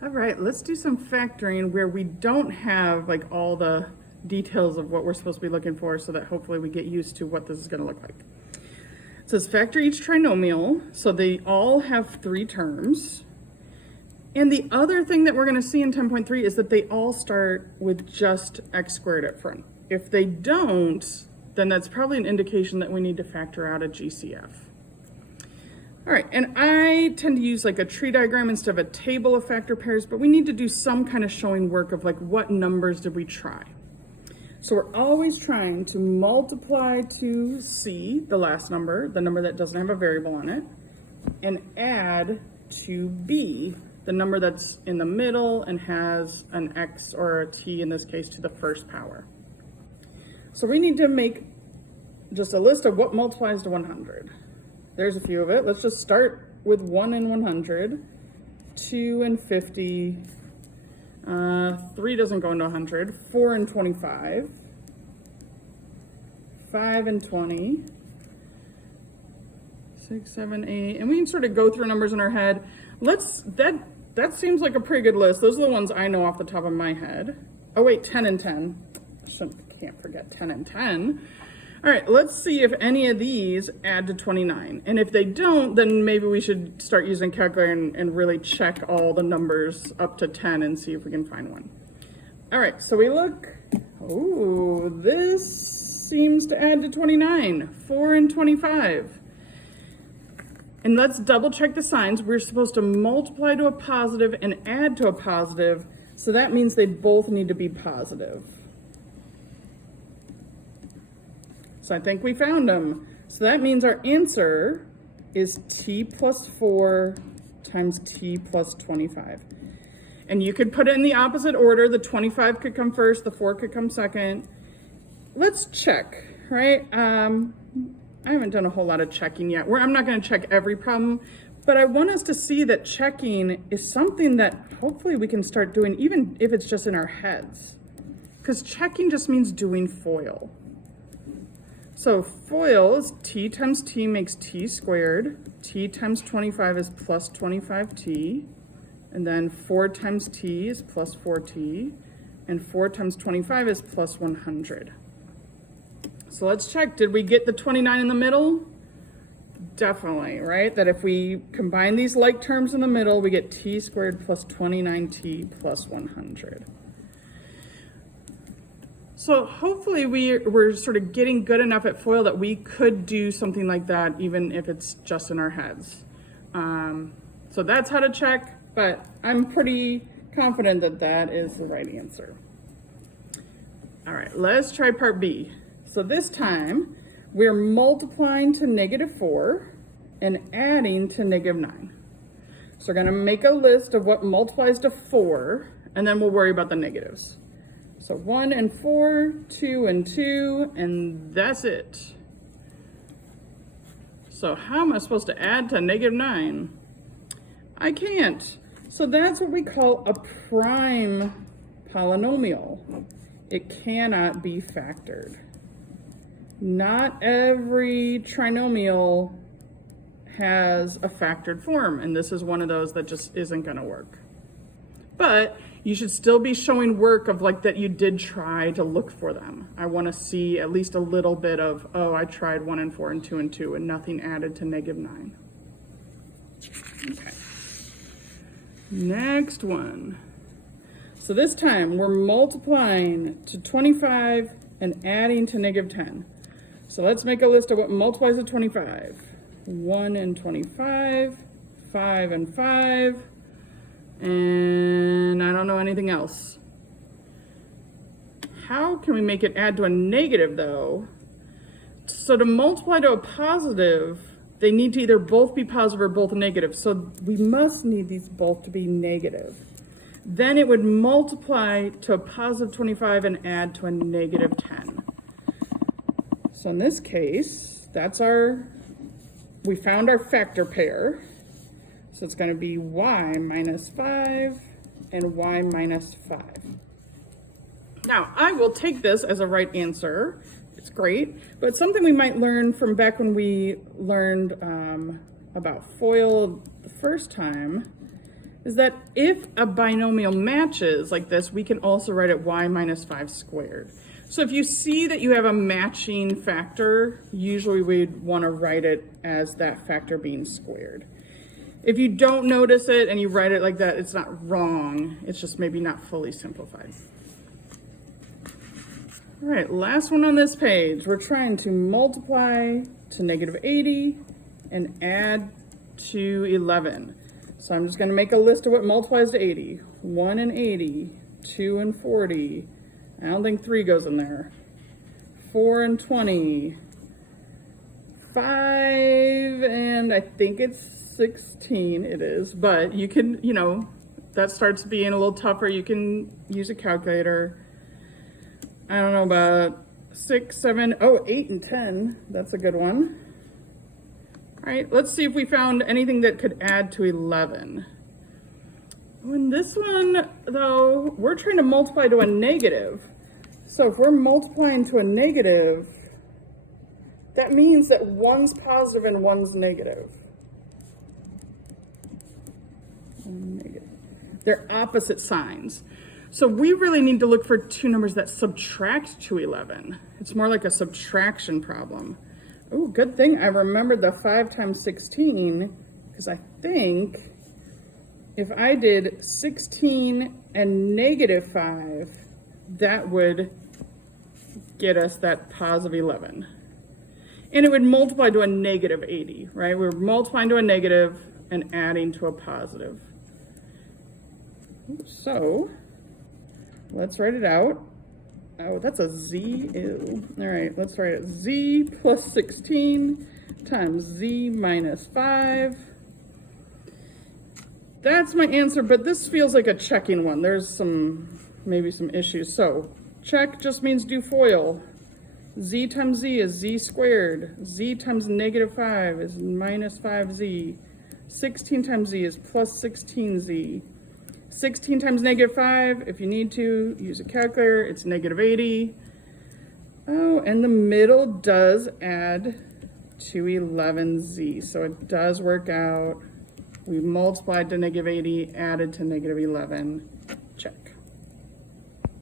All right, let's do some factoring where we don't have like all the details of what we're supposed to be looking for, so that hopefully we get used to what this is going to look like. It says factor each trinomial, so they all have 3 terms. And the other thing that we're going to see in 10.3 is that they all start with just x squared up front. If they don't, then that's probably an indication that we need to factor out a GCF. All right, and I tend to use like a tree diagram instead of a table of factor pairs, but we need to do some kind of showing work of like what numbers did we try. So we're always trying to multiply to C, the last number, the number that doesn't have a variable on it, and add to B, the number that's in the middle and has an X or a T in this case to the first power. So we need to make just a list of what multiplies to 100. There's a few of it. Let's just start with 1 and 100, 2 and 50, 3 doesn't go into 100, 4 and 25, 5 and 20, 6, 7, 8, and we can sort of go through numbers in our head. That seems like a pretty good list. Those are the ones I know off the top of my head. Oh wait, 10 and 10. Can't forget 10 and 10. All right, let's see if any of these add to 29. And if they don't, then maybe we should start using calculator and really check all the numbers up to 10 and see if we can find one. All right, so we look. Oh, this seems to add to 29, 4 and 25. And let's double check the signs. We're supposed to multiply to a positive and add to a positive. So that means they both need to be positive. So I think we found them. So that means our answer is t plus 4 times t plus 25. And you could put it in the opposite order. The 25 could come first, the 4 could come second. Let's check, right? I haven't done a whole lot of checking yet. I'm not going to check every problem, but I want us to see that checking is something that hopefully we can start doing, even if it's just in our heads. Because checking just means doing FOIL. So FOIL is t times t makes t squared. T times 25 is plus 25t. And then 4 times t is plus 4t. And 4 times 25 is plus 100. So let's check. Did we get the 29 in the middle? Definitely, right? That if we combine these like terms in the middle, we get t squared plus 29t plus 100. So hopefully we're sort of getting good enough at FOIL that we could do something like that even if it's just in our heads. So that's how to check, but I'm pretty confident that that is the right answer. All right, let's try part B. So this time we're multiplying to -4 and adding to -9. So we're gonna make a list of what multiplies to 4 and then we'll worry about the negatives. So 1 and 4, 2 and 2, and that's it. So how am I supposed to add to -9? I can't. So that's what we call a prime polynomial. It cannot be factored. Not every trinomial has a factored form, and this is one of those that just isn't going to work. But you should still be showing work of like that you did try to look for them. I want to see at least a little bit of, oh, I tried 1 and 4 and 2 and 2 and nothing added to -9. Okay. Next one. So this time we're multiplying to 25 and adding to -10. So let's make a list of what multiplies to 25. 1 and 25, 5 and 5, and I don't know anything else. How can we make it add to a negative though? So to multiply to a positive, they need to either both be positive or both negative. So we must need these both to be negative. Then it would multiply to a positive 25 and add to a -10. So in this case, we found our factor pair. So it's going to be y minus 5 and y minus 5. Now, I will take this as a right answer. It's great, but something we might learn from back when we learned about FOIL the first time is that if a binomial matches like this, we can also write it y minus 5 squared. So if you see that you have a matching factor, usually we'd want to write it as that factor being squared. If you don't notice it and you write it like that, it's not wrong. It's just maybe not fully simplified. All right, last one on this page. We're trying to multiply to negative 80 and add to 11. So I'm just going to make a list of what multiplies to 80. 1 and 80, 2 and 40. I don't think 3 goes in there. 4 and 20. 5 and I think it's 16 it is, but you can, you know, that starts being a little tougher. You can use a calculator. I don't know about 6, 7, 8 and 10. That's a good one. All right, let's see if we found anything that could add to 11. In this one, though, we're trying to multiply to a negative. So if we're multiplying to a negative, that means that one's positive and one's negative. They're opposite signs. So we really need to look for two numbers that subtract to 11. It's more like a subtraction problem. Oh, good thing I remembered the 5 times 16, because I think if I did 16 and negative 5, that would get us that positive 11. And it would multiply to a negative 80, right? We're multiplying to a negative and adding to a positive. So let's write it out. Oh, that's a z. Ew. All right, let's write it z plus 16 times z minus 5. That's my answer, but this feels like a checking one. There's maybe some issues. So check just means do FOIL. Z times z is z squared. Z times negative 5 is minus 5z. 16 times z is plus 16z. 16 times negative 5, if you need to, use a calculator, it's negative 80. Oh, and the middle does add to 11z, so it does work out. We multiplied to negative 80, added to negative 11.